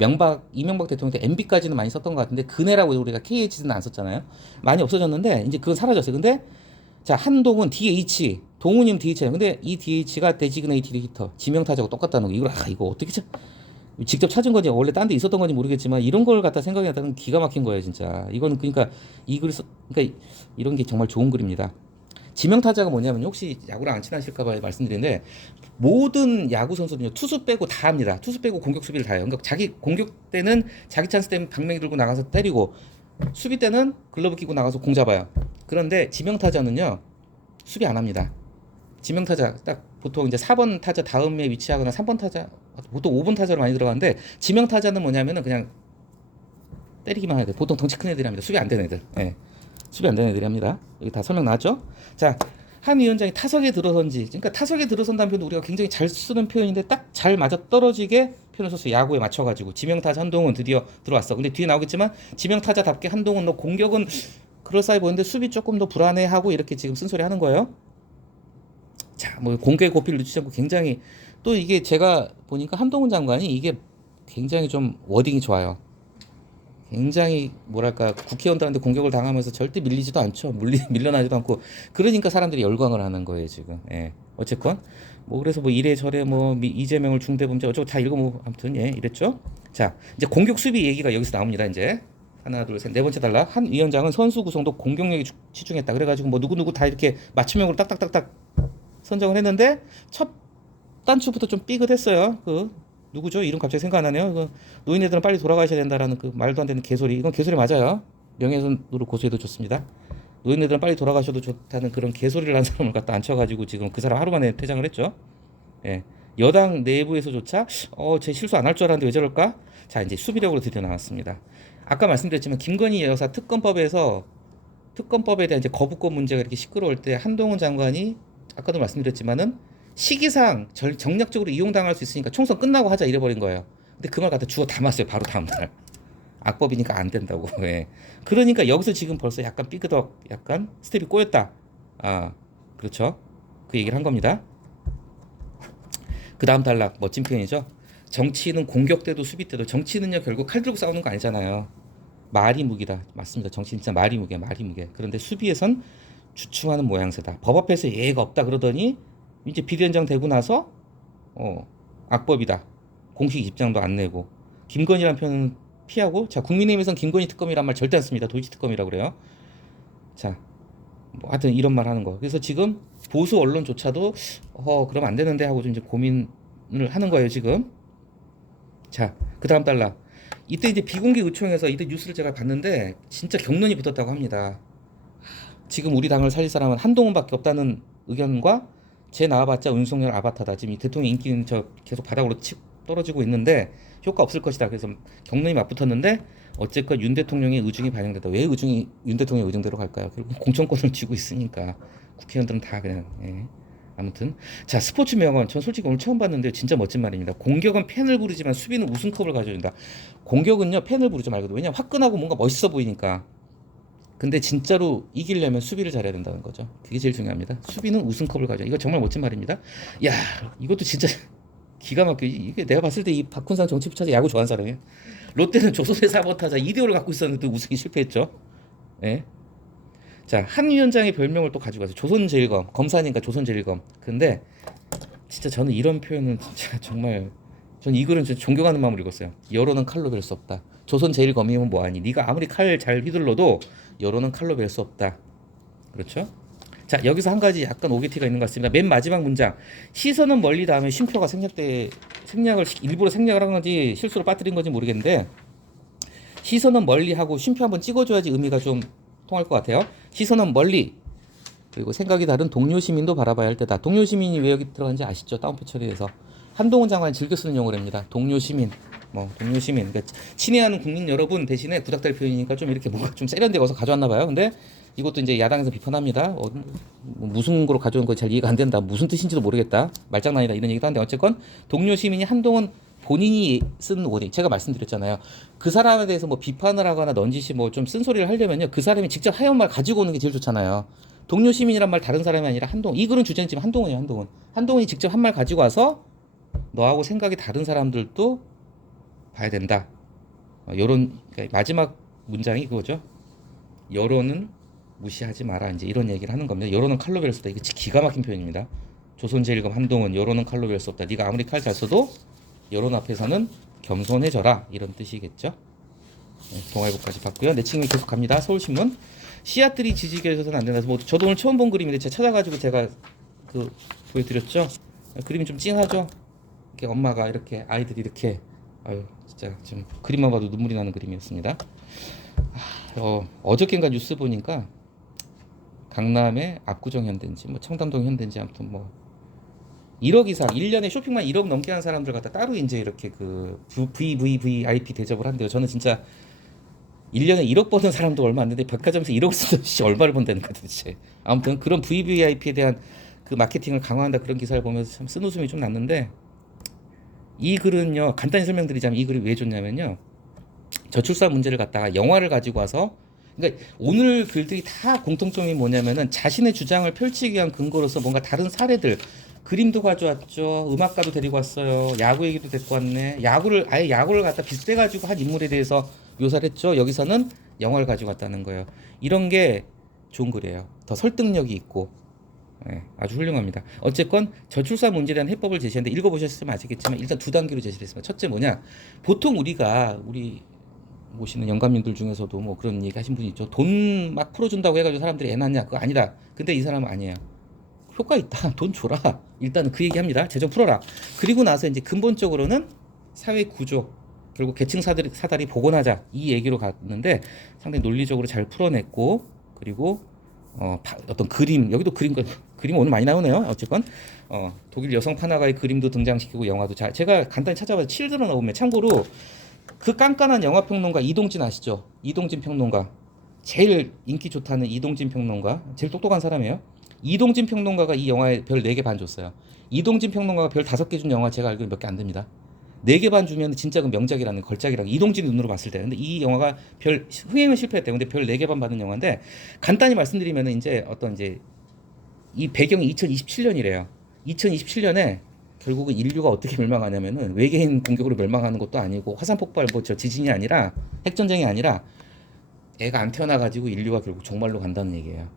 이명박 대통령 때 MB까지는 많이 썼던 것 같은데 그네라고 우리가 KH는 안 썼잖아요. 많이 없어졌는데 이제 그건 사라졌어요. 근데 자, 한동훈 DH, 동훈이면 DH예요. 근데 이 DH가 데지그네이티드 히터, 지명타자하고 똑같다는 거. 이거 어떻게 직접 찾은 건지 원래 딴 데 있었던 건지 모르겠지만 이런 걸 갖다 생각이 났다는 기가 막힌 거예요, 진짜. 이건 그러니까 그러니까 이런 게 정말 좋은 글입니다. 지명타자가 뭐냐면 혹시 야구랑 안 친하실까봐 말씀드리는데 모든 야구 선수는요 투수 빼고 다 합니다. 투수 빼고 공격 수비를 다 해요. 그러니까 자기 공격 때는 자기 찬스 때문에 방망이 들고 나가서 때리고 수비 때는 글러브 끼고 나가서 공 잡아요. 그런데 지명타자는요 수비 안 합니다. 지명타자 딱 보통 이제 4번 타자 다음에 위치하거나 3번 타자 보통 5번 타자로 많이 들어가는데 지명타자는 뭐냐면은 그냥 때리기만 해야 돼. 보통 덩치 큰 애들이 합니다. 수비 안 되는 애들. 예. 수비 안 되는 애들이 합니다. 여기 다 설명 나왔죠? 자, 한 위원장이 타석에 들어선지. 그러니까 타석에 들어선다는 표현도 우리가 굉장히 잘 쓰는 표현인데 딱 잘 맞아 떨어지게 표현을 썼어요. 야구에 맞춰가지고 지명타자 한동훈 드디어 들어왔어. 근데 뒤에 나오겠지만 지명타자답게 한동훈 너 공격은 그럴싸해 보이는데 수비 조금 더 불안해하고 이렇게 지금 쓴소리 하는 거예요. 자, 뭐 공개 고피를 늦추지 않고 굉장히 또 이게 제가 보니까 한동훈 장관이 이게 굉장히 좀 워딩이 좋아요. 굉장히 뭐랄까 국회의원들한테 공격을 당하면서 절대 밀리지도 않죠. 밀려나지도 않고 그러니까 사람들이 열광을 하는 거예요 지금. 예. 어쨌건 뭐 그래서 뭐 이래저래 뭐 이재명을 중대범죄 어쩌고 다 읽어 뭐 아무튼 예 이랬죠. 자 이제 공격 수비 얘기가 여기서 나옵니다. 이제 하나, 둘, 셋, 네 번째 단락. 한 위원장은 선수 구성도 공격력에 치중했다. 그래가지고 뭐 누구 다 이렇게 맞춤형으로 딱딱딱딱 선정을 했는데 첫 단추부터 좀 삐끗했어요. 그 누구죠? 이름 갑자기 생각 안 나네요. 그 노인네들은 빨리 돌아가셔야 된다라는 그 말도 안 되는 개소리. 이건 개소리 맞아요. 명예훼손으로 고소해도 좋습니다. 노인네들은 빨리 돌아가셔도 좋다는 그런 개소리를 한 사람을 갖다 앉혀가지고 지금 그 사람 하루 만에 퇴장을 했죠. 예. 여당 내부에서조차 제 실수 안 할 줄 알았는데 왜 저럴까? 자, 이제 수비력으로 드디어 나왔습니다. 아까 말씀드렸지만 김건희 여사 특검법에 대한 이제 거부권 문제가 이렇게 시끄러울 때 한동훈 장관이 아까도 말씀드렸지만은 시기상 정략적으로 이용당할 수 있으니까 총선 끝나고 하자 이래버린 거예요. 근데 그 말 갖다 주워 담았어요. 바로 다음 날. 악법이니까 안 된다고. 예. 그러니까 여기서 지금 벌써 약간 삐그덕, 약간 스텝이 꼬였다. 아, 그렇죠. 그 얘기를 한 겁니다. 그 다음 단락 멋진 표현이죠. 정치는 공격 때도 수비 때도 정치는요 결국 칼 들고 싸우는 거 아니잖아요. 말이 무기다. 맞습니다. 정치는 진짜 말이 무게, 말이 무게. 그런데 수비에선 주춤하는 모양새다. 법 앞에서 예의가 없다 그러더니 이제 비대위원장 되고 나서 악법이다. 공식 입장도 안 내고 김건희란 표현은 피하고 자 국민의힘에선 김건희 특검이란 말 절대 안 씁니다. 도이치 특검이라고 그래요. 자, 뭐 하여튼 이런 말 하는 거. 그래서 지금 보수 언론조차도 그럼 안 되는데 하고 좀 이제 고민을 하는 거예요 지금. 자, 그 다음 달라. 이때 이제 비공개 의총에서 이때 뉴스를 제가 봤는데 진짜 격론이 붙었다고 합니다. 지금 우리 당을 살릴 사람은 한동훈밖에 없다는 의견과 쟤 나와봤자 윤석열 아바타다. 지금 이 대통령 인기는 저 계속 바닥으로 떨어지고 있는데 효과 없을 것이다. 그래서 격론이 맞붙었는데 어쨌건 윤 대통령의 의중이 반영됐다. 왜 의중이 윤 대통령의 의중대로 갈까요? 결국 공천권을 쥐고 있으니까 국회의원들은 다 그냥 아무튼 자 스포츠 명언 전 솔직히 오늘 처음 봤는데 진짜 멋진 말입니다. 공격은 팬을 부르지만 수비는 우승컵을 가져준다. 공격은요 팬을 부르지 말거든. 왜냐면 화끈하고 뭔가 멋있어 보이니까. 근데 진짜로 이기려면 수비를 잘해야 된다는 거죠. 그게 제일 중요합니다. 수비는 우승컵을 가져. 이거 정말 멋진 말입니다. 야 이것도 진짜 기가 막혀. 이게 내가 봤을 때 이 박훈상 정치부 차장 야구 좋아하는 사람이에요. 롯데는 조선의 4번 타자 이대호를 갖고 있었는데 우승이 실패했죠. 예. 자, 한 위원장의 별명을 또 가지고 와서 조선제일검, 검사니까 조선제일검. 근데 진짜 저는 이런 표현은 진짜 정말 전 이 글은 진짜 존경하는 마음으로 읽었어요. 여론은 칼로 벨 수 없다. 조선제일검이면 뭐하니? 네가 아무리 칼 잘 휘둘러도 여론은 칼로 벨 수 없다. 그렇죠? 자, 여기서 한 가지 약간 오게티가 있는 것 같습니다. 맨 마지막 문장. 시선은 멀리 다음에 쉼표가 생략을 일부러 생략을 한 건지 실수로 빠뜨린 건지 모르겠는데 시선은 멀리 하고 쉼표 한번 찍어줘야지 의미가 좀 통할 것 같아요. 시선은 멀리. 그리고 생각이 다른 동료 시민도 바라봐야 할 때다. 동료 시민이 왜 여기 들어간지 아시죠? 따옴표 처리해서. 한동훈 장관이 즐겨 쓰는 용어랍니다. 동료 시민. 동료 시민. 그러니까 친애하는 국민 여러분 대신에 구닥다리 표현이니까 좀 이렇게 뭔가 좀 세련되게 어서 가져왔나 봐요. 근데 이것도 이제 야당에서 비판합니다. 무슨 거로 가져온 거 잘 이해가 안 된다. 무슨 뜻인지도 모르겠다. 말장난이다. 이런 얘기도 하는데 어쨌건 동료 시민이 한동훈 본인이 쓴 원인 제가 말씀드렸잖아요. 그 사람에 대해서 뭐 비판을 하거나 넌지시 뭐 좀 쓴소리를 하려면요. 그 사람이 직접 하얀 말 가지고 오는 게 제일 좋잖아요. 동료 시민이란 말 다른 사람이 아니라 한동훈. 이 글은 주제는 지금 한동훈이에요. 한동훈. 한동훈이 직접 한 말 가지고 와서 너하고 생각이 다른 사람들도 봐야 된다. 요런 그러니까 마지막 문장이 그거죠. 여론은 무시하지 마라. 이제 이런 얘기를 하는 겁니다. 여론은 칼로 벨 수 없다. 이거 기가 막힌 표현입니다. 조선제일검 한동훈 여론은 칼로 벨 수 없다. 네가 아무리 칼 잘 써도 여론 앞에서는 겸손해져라. 이런 뜻이겠죠. 동아일보까지 봤고요. 내친구이 계속 갑니다. 서울신문. 씨앗들이 지지겨져서는 안 된다. 뭐 저도 오늘 처음 본 그림인데 제가 찾아가지고 제가 그 보여드렸죠. 그림이 좀 찡하죠. 이렇게 엄마가 이렇게 아이들이 이렇게 아유 진짜 좀 그림만 봐도 눈물이 나는 그림이었습니다. 어저께인가 뉴스 보니까 강남의 압구정 현대인지 뭐 청담동 현대인지 아무튼 뭐 1억 이상 1년에 쇼핑만 1억 넘게 한 사람들 갖다 따로 이제 이렇게 그 VVVIP 대접을 한대요. 저는 진짜 1년에 1억 버는 사람도 얼마 안 되는데 백화점에서 1억 쓰는 씨 얼마를 번다는 거야 도대체. 아무튼 그런 VVIP에 대한 그 마케팅을 강화한다 그런 기사를 보면서 참 쓴웃음이 좀 났는데 이 글은요 간단히 설명드리자면 이 글이 왜 좋냐면요 저출산 문제를 갖다가 영화를 가지고 와서 그러니까 오늘 글들이 다 공통점이 뭐냐면은 자신의 주장을 펼치기 위한 근거로서 뭔가 다른 사례들 그림도 가져왔죠. 음악가도 데리고 왔어요. 야구 얘기도 데리고 왔네. 야구를 갖다 빗대가지고 한 인물에 대해서 묘사를 했죠. 여기서는 영화를 가지고 왔다는 거예요. 이런 게 좋은 글이에요. 더 설득력이 있고 아주 훌륭합니다. 어쨌건 저출산 문제에 대한 해법을 제시했는데 읽어보셨으면 아시겠지만 일단 두 단계로 제시를 했습니다. 첫째 뭐냐. 보통 우리 모시는 영감님들 중에서도 뭐 그런 얘기 하신 분이 있죠. 돈 막 풀어준다고 해가지고 사람들이 애 낳냐? 그거 아니다. 근데 이 사람은 아니에요. 효과 있다. 돈 줘라. 일단은 그 얘기합니다. 재정 풀어라. 그리고 나서 이제 근본적으로는 사회 구조, 결국 계층 사다리 복원하자 이 얘기로 갔는데 상당히 논리적으로 잘 풀어냈고, 그리고 어떤 그림, 여기도 그림 오늘 많이 나오네요. 어쨌건 독일 여성 판화가의 그림도 등장시키고 영화도 잘, 제가 간단히 찾아봐서 칠드런 오브맨, 참고로 그 깐깐한 영화 평론가 이동진 아시죠? 이동진 평론가, 제일 인기 좋다는 이동진 평론가, 제일 똑똑한 사람이에요. 이동진 평론가가 이 영화에 별 4개 반 줬어요. 이동진 평론가가 별 5개 준 영화 제가 알기로 몇 개 안 됩니다. 4개 반 주면 진짜 그 명작이라는, 걸작이라는, 이동진 눈으로 봤을 때. 근데 이 영화가 별 흥행은 실패했대요. 근데 별 4개 반 받은 영화인데, 간단히 말씀드리면 이제 어떤 이제 이 배경이 2027년이래요. 2027년에 결국은 인류가 어떻게 멸망하냐면은 외계인 공격으로 멸망하는 것도 아니고 화산 폭발 뭐 저 지진이 아니라 핵 전쟁이 아니라 애가 안 태어나 가지고 인류가 결국 종말로 간다는 얘기예요.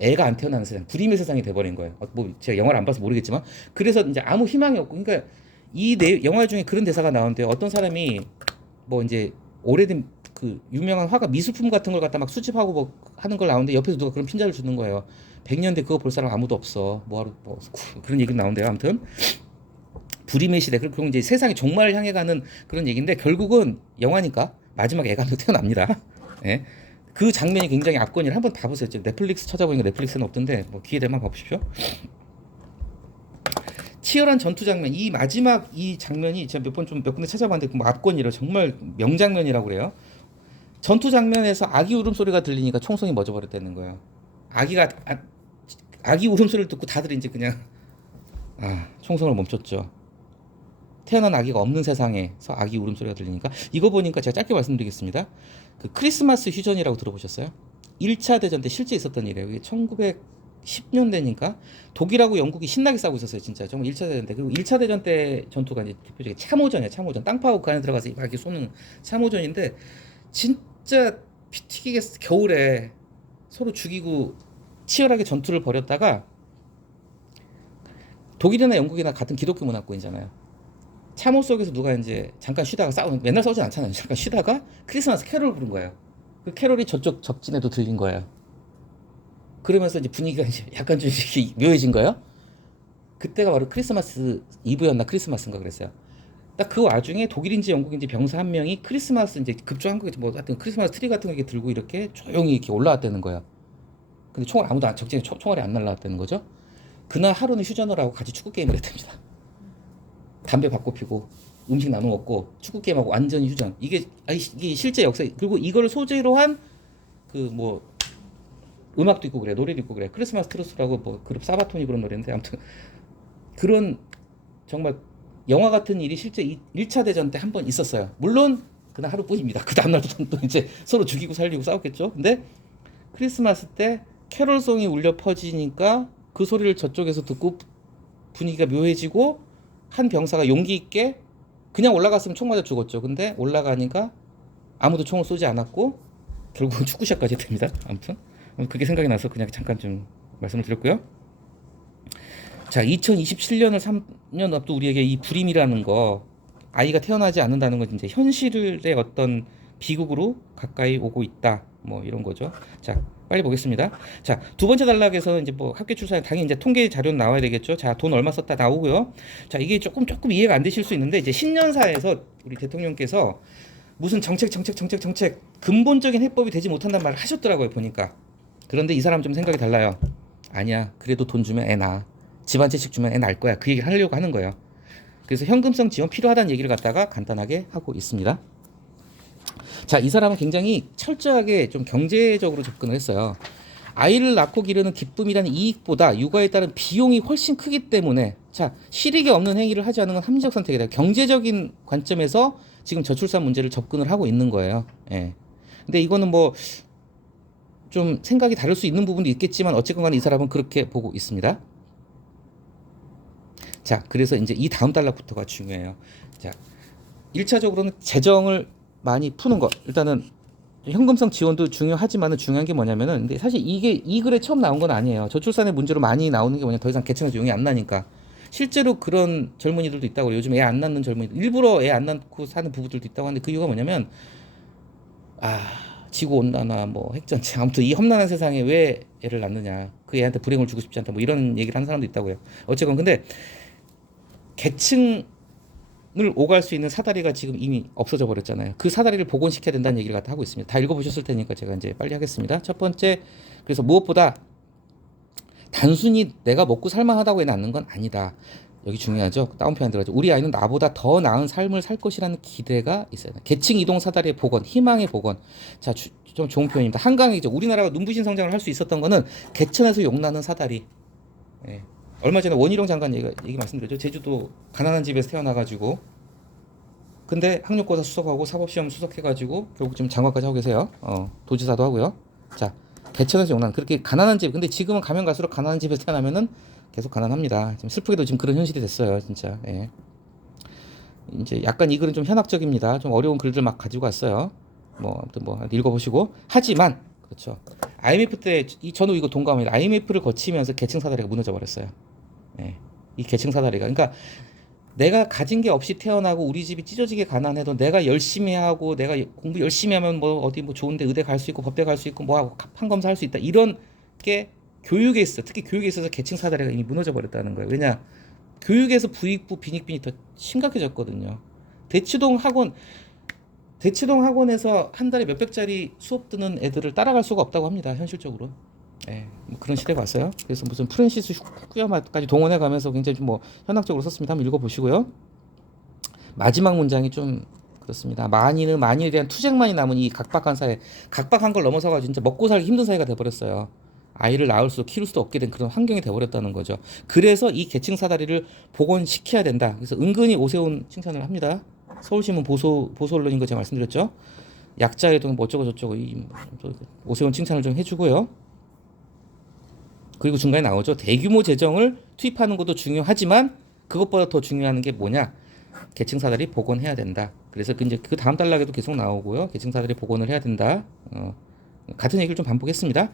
애가 안 태어나는 세상, 불임의 세상이 돼버린 거예요. 뭐 제가 영화를 안 봐서 모르겠지만, 그래서 이제 아무 희망이 없고, 그러니까 이 영화 중에 그런 대사가 나오는데, 어떤 사람이 뭐 이제 오래된 그 유명한 화가 미술품 같은 걸 갖다 막 수집하고 뭐 하는 걸 나오는데, 옆에서 누가 그런 핀자를 주는 거예요. 100년 뒤 그거 볼 사람 아무도 없어. 뭐하러 뭐 그런 얘기 나오는데요. 아무튼 불임의 시대, 그리고 이제 세상이 종말을 향해 가는 그런 얘기인데, 결국은 영화니까 마지막에 애가 한명 태어납니다. 예. 그 장면이 굉장히 압권이라 한번 봐보세요. 넷플릭스 찾아보니까 넷플릭스는 없던데 뭐 기회 되면 봐보십시오. 치열한 전투 장면, 이 마지막 이 장면이 제가 몇 군데 찾아봤는데 뭐 압권이라 정말 명장면이라고 그래요. 전투 장면에서 아기 울음소리가 들리니까 총성이 멎어버렸다는 거예요. 아기 울음소리를 듣고 다들 이제 그냥 총성을 멈췄죠. 태어난 아기가 없는 세상에서 아기 울음소리가 들리니까. 이거 보니까 제가 짧게 말씀드리겠습니다. 그 크리스마스 휴전이라고 들어보셨어요? 1차 대전 때 실제 있었던 일이에요. 이게 1910년대니까 독일하고 영국이 신나게 싸우고 있었어요. 진짜 정말 1차 대전 때. 그리고 1차 대전 때 전투가 이제 대표적인 참호전이에요. 참호전. 땅 파고 그 안에 들어가서 막 이렇게 쏘는 참호전인데, 진짜 피 튀기게 겨울에 서로 죽이고 치열하게 전투를 벌였다가, 독일이나 영국이나 같은 기독교 문화권이잖아요. 참호 속에서 누가 이제 잠깐 쉬다가 맨날 싸우진 않잖아요. 잠깐 쉬다가 크리스마스 캐롤을 부른 거예요. 그 캐롤이 저쪽 적진에도 들린 거예요. 그러면서 이제 분위기가 이제 약간 좀 이렇게 묘해진 거예요. 그때가 바로 크리스마스 이브였나 크리스마스인가 그랬어요. 딱 그 와중에 독일인지 영국인지 병사 한 명이 크리스마스 이제 급조한 거겠지, 뭐 하여튼 크리스마스 트리 같은 거 이렇게 들고 이렇게 조용히 이렇게 올라왔다는 거예요. 근데 총알 적진에 총알이 안 날라왔다는 거죠. 그날 하루는 휴전을 하고 같이 축구 게임을 했답니다. 담배 받고 피고 음식 나눠 먹고 축구 게임하고 완전히 휴전. 이게 실제 역사. 그리고 이걸 소재로 한 그 뭐 음악도 있고 그래, 노래도 있고 그래. 크리스마스 트루스라고 뭐 그룹 사바톤이 그런 노래인데, 아무튼 그런 정말 영화 같은 일이 실제 1차 대전 때 한 번 있었어요. 물론 그날 하루뿐입니다. 그 다음날도 또 이제 서로 죽이고 살리고 싸웠겠죠. 근데 크리스마스 때 캐롤송이 울려 퍼지니까 그 소리를 저쪽에서 듣고 분위기가 묘해지고, 한 병사가 용기 있게 그냥 올라갔으면 총 맞아 죽었죠. 근데 올라가니까 아무도 총을 쏘지 않았고 결국은 축구샷까지 됩니다. 아무튼 그게 생각이 나서 그냥 잠깐 좀 말씀을 드렸고요. 자, 2027년을 3년 앞둔 우리에게 이 불임이라는 거, 아이가 태어나지 않는다는 건 이제 현실의 어떤 비극으로 가까이 오고 있다. 뭐 이런 거죠. 자, 빨리 보겠습니다. 자, 두 번째 단락에서 이제 뭐 합계 출산에 당연히 이제 통계 자료는 나와야 되겠죠. 자, 돈 얼마 썼다 나오고요. 자, 이게 조금 이해가 안 되실 수 있는데, 이제 신년사에서 우리 대통령께서 무슨 정책 근본적인 해법이 되지 못한다는 말을 하셨더라고요, 보니까. 그런데 이 사람 좀 생각이 달라요. 아니야, 그래도 돈 주면 애 낳아. 집 한 채씩 주면 애 낳을 거야. 그 얘기를 하려고 하는 거예요. 그래서 현금성 지원 필요하다는 얘기를 갖다가 간단하게 하고 있습니다. 자, 이 사람은 굉장히 철저하게 좀 경제적으로 접근을 했어요. 아이를 낳고 기르는 기쁨이라는 이익보다 육아에 따른 비용이 훨씬 크기 때문에, 자, 실익이 없는 행위를 하지 않는 건 합리적 선택이다. 경제적인 관점에서 지금 저출산 문제를 접근을 하고 있는 거예요. 예. 근데 이거는 뭐 좀 생각이 다를 수 있는 부분도 있겠지만, 어쨌건 간에 이 사람은 그렇게 보고 있습니다. 자, 그래서 이제 이 다음 단락부터가 중요해요. 자, 1차적으로는 재정을 많이 푸는 것. 일단은 현금성 지원도 중요하지만은, 중요한 게 뭐냐면은, 근데 사실 이게 이 글에 처음 나온 건 아니에요. 저출산의 문제로 많이 나오는 게 뭐냐, 더 이상 계층에서 용이 안 나니까. 실제로 그런 젊은이들도 있다고 그래요. 요즘 애 안 낳는 젊은이들, 일부러 애 안 낳고 사는 부부들도 있다고 하는데, 그 이유가 뭐냐면 지구 온난화, 뭐 핵전쟁, 아무튼 이 험난한 세상에 왜 애를 낳느냐, 그 애한테 불행을 주고 싶지 않다, 뭐 이런 얘기를 하는 사람도 있다고요. 어쨌건 근데 계층을 오갈 수 있는 사다리가 지금 이미 없어져 버렸잖아요. 그 사다리를 복원시켜야 된다는 얘기를 갖다 하고 있습니다. 다 읽어보셨을 테니까 제가 이제 빨리 하겠습니다. 첫 번째, 그래서 무엇보다 단순히 내가 먹고 살만하다고 애 낳는 건 아니다. 여기 중요하죠. 다운표 안 들어가죠. 우리 아이는 나보다 더 나은 삶을 살 것이라는 기대가 있어요. 계층 이동 사다리의 복원, 희망의 복원. 자, 좀 좋은 표현입니다. 한강이죠. 우리나라가 눈부신 성장을 할 수 있었던 거는 개천에서 용나는 사다리. 예. 얼마 전에 원희룡 장관 얘기 말씀드렸죠. 제주도 가난한 집에서 태어나가지고, 근데 학력고사 수석하고 사법시험 수석해가지고 결국 지금 장관까지 하고 계세요. 도지사도 하고요. 자, 개천에서 용난 그렇게 가난한 집. 근데 지금은 가면 갈수록 가난한 집에서 태어나면은 계속 가난합니다. 좀 슬프게도 지금 그런 현실이 됐어요, 진짜. 예. 이제 약간 이 글은 좀 현학적입니다. 좀 어려운 글들 막 가지고 왔어요. 뭐 아무튼 뭐 읽어보시고. 하지만 그렇죠. IMF 때 저는 이거 동감합니다. IMF를 거치면서 계층 사다리가 무너져 버렸어요. 예. 이 계층 사다리가. 그러니까 내가 가진 게 없이 태어나고 우리 집이 찢어지게 가난해도 내가 열심히 하고 내가 공부 열심히 하면 뭐 어디 뭐 좋은데 의대 갈 수 있고 법대 갈 수 있고 뭐 하고 판검사 할 수 있다. 이런 게 교육에 있어. 특히 교육에 있어서 계층 사다리가 이미 무너져 버렸다는 거예요. 왜냐? 교육에서 부익부 빈익빈이 더 심각해졌거든요. 대치동 학원에서 한 달에 몇백짜리 수업 듣는 애들을 따라갈 수가 없다고 합니다. 현실적으로. 예, 뭐 그런 시대가 왔어요. 그래서 무슨 프랜시스 후쿠야마까지 동원해 가면서 굉장히 좀 뭐 현학적으로 썼습니다. 한번 읽어보시고요. 마지막 문장이 좀 그렇습니다. 만인에 대한 투쟁만이 남은 이 각박한 사회, 각박한 걸 넘어서가지고 진짜 먹고 살기 힘든 사회가 돼버렸어요. 아이를 낳을 수도 키울 수도 없게 된 그런 환경이 돼버렸다는 거죠. 그래서 이 계층 사다리를 복원시켜야 된다. 그래서 은근히 오세훈 칭찬을 합니다. 서울신문 보수 언론인 거 제가 말씀드렸죠. 약자회동 뭐 어쩌고 저쩌고 오세훈 칭찬을 좀 해주고요. 그리고 중간에 나오죠. 대규모 재정을 투입하는 것도 중요하지만 그것보다 더 중요한 게 뭐냐? 계층 사다리 복원해야 된다. 그래서 이제 그 다음 단락에도 계속 나오고요. 계층 사다리 복원을 해야 된다. 같은 얘기를 좀 반복했습니다.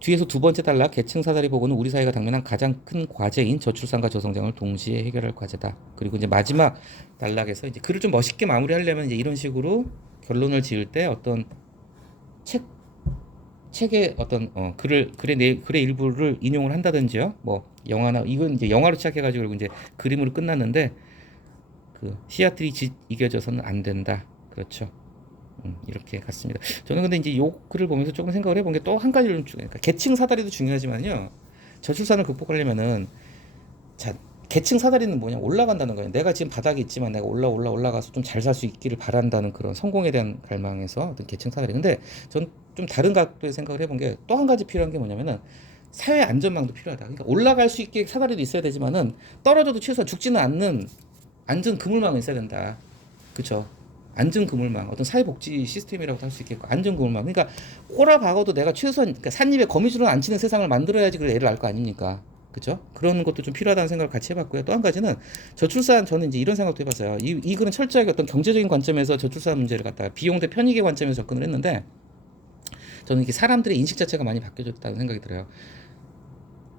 뒤에서 두 번째 단락, 계층 사다리 복원은 우리 사회가 당면한 가장 큰 과제인 저출산과 저성장을 동시에 해결할 과제다. 그리고 이제 마지막 단락에서 이제 글을 좀 멋있게 마무리하려면 이제 이런 식으로 결론을 지을 때 어떤 책의 어떤 글의 일부를 인용을 한다든지요. 뭐 영화나 이건 이제 영화로 시작해가지고 그리고 이제 그림으로 끝났는데 그 씨앗들이 이겨져서는 안 된다. 그렇죠. 이렇게 갔습니다. 저는 근데 이제 요 글을 보면서 조금 생각을 해본 게 또 한 가지를 좀 그러니까 계층 사다리도 중요하지만요. 저출산을 극복하려면은 자 계층 사다리는 뭐냐 올라간다는 거예요. 내가 지금 바닥에 있지만 내가 올라가서 좀 잘 살 수 있기를 바란다는 그런 성공에 대한 갈망에서 어떤 계층 사다리. 근데 전 좀 다른 각도의 생각을 해본 게 또 한 가지 필요한 게 뭐냐면은 사회 안전망도 필요하다. 그러니까 올라갈 수 있게 사다리도 있어야 되지만은 떨어져도 최소한 죽지는 않는 안전 그물망은 있어야 된다. 그렇죠? 안전 그물망, 어떤 사회복지 시스템이라고 할 수 있겠고 안전 그물망. 그러니까 꼬라박아도 내가 최소한 그러니까 산입에 거미줄은 안 치는 세상을 만들어야지 그래 애를 낳을 거 아닙니까? 그렇죠? 그런 것도 좀 필요하다는 생각을 같이 해봤고요. 또 한 가지는 저출산 저는 이제 이런 생각도 해봤어요. 이 글은 철저하게 어떤 경제적인 관점에서 저출산 문제를 갖다가 비용 대 편익의 관점에서 접근을 했는데 저는 이게 사람들의 인식 자체가 많이 바뀌어졌다는 생각이 들어요.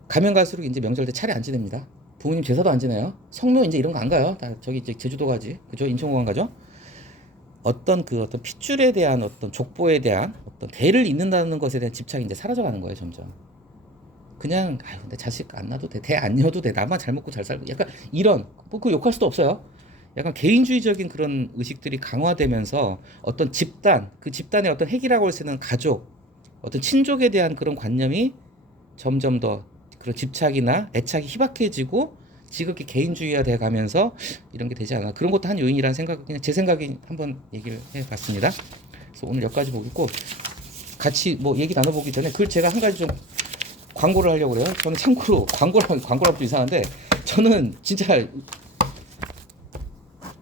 가면 갈수록 이제 명절 때 차례 안 지냅니다. 부모님 제사도 안 지내요. 성묘 이제 이런 거 안 가요. 다 저기 이제 제주도 가지. 그죠? 인천공항 가죠. 어떤 핏줄에 대한 어떤 족보에 대한 어떤 대를 잇는다는 것에 대한 집착이 이제 사라져가는 거예요, 점점. 그냥 내 자식 안 낳아도 돼, 대 안 이어도 돼, 나만 잘 먹고 잘 살고, 약간 이런 그 욕할 수도 없어요. 약간 개인주의적인 그런 의식들이 강화되면서 어떤 집단, 그 집단의 어떤 핵이라고 할 수 있는 가족, 어떤 친족에 대한 그런 관념이 점점 더 그런 집착이나 애착이 희박해지고 지극히 개인주의화 돼 가면서 이런 게 되지 않아. 그런 것도 한 요인이라는 생각, 그냥 제 생각이 한번 얘기를 해봤습니다. 그래서 오늘 여기까지 보겠고 같이 뭐 얘기 나눠보기 전에 글 제가 한 가지 좀 광고를 하려고 그래요. 저는 참고로 광고라면 좀 이상한데 저는 진짜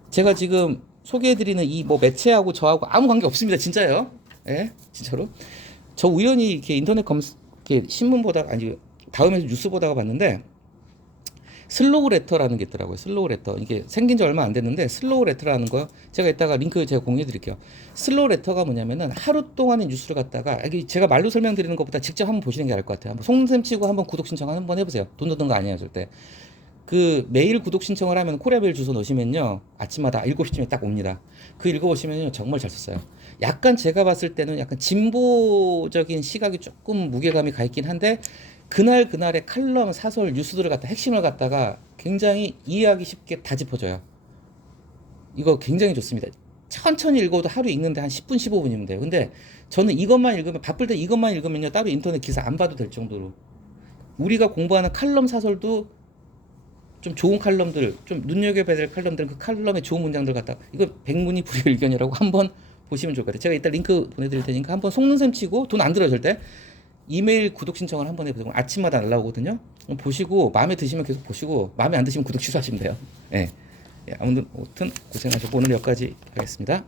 제가 지금 소개해드리는 이 뭐 매체하고 저하고 아무 관계 없습니다. 진짜요? 예, 진짜로. 저 우연히 이렇게 인터넷 이렇게 신문 보다가 아니 다음에서 뉴스 보다가 봤는데 슬로우 레터라는 게 있더라고요. 슬로우 레터. 이게 생긴 지 얼마 안 됐는데 슬로우 레터라는 거 제가 이따가 링크 제가 공유해 드릴게요. 슬로우 레터가 뭐냐면은 하루 동안의 뉴스를 갖다가 제가 말로 설명드리는 것보다 직접 한번 보시는 게 나을 것 같아요. 한번 송샘 치고 한번 구독 신청 한번 해보세요. 돈 드는 거 아니에요, 절대. 그 메일 구독 신청을 하면 코리아 메일 주소 넣으시면요 아침마다 7시쯤에 딱 옵니다. 그 읽어보시면요 정말 잘 썼어요. 약간 제가 봤을 때는 약간 진보적인 시각이 조금 무게감이 가 있긴 한데 그날 그날의 칼럼, 사설, 뉴스들을 갖다 핵심을 갖다가 굉장히 이해하기 쉽게 다 짚어줘요. 이거 굉장히 좋습니다. 천천히 읽어도 하루 읽는데 한 10분, 15분이면 돼요. 근데 저는 이것만 읽으면 바쁠 때 이것만 읽으면요 따로 인터넷 기사 안 봐도 될 정도로 우리가 공부하는 칼럼 사설도 좀 좋은 칼럼들, 좀 눈여겨봐야 될 칼럼들, 그 칼럼의 좋은 문장들 갖다 이거 백문이 불여일견이라고 한번 보시면 좋을 것 같아요. 제가 이따 링크 보내드릴 테니까 한번 속는 셈 치고 돈 안 들어요 절대. 이메일 구독 신청을 한번 해보세요. 아침마다 날라오거든요. 보시고 마음에 드시면 계속 보시고 마음에 안 드시면 구독 취소하시면 돼요. 예. 예, 아무튼 고생하셨고 오늘 여기까지 하겠습니다.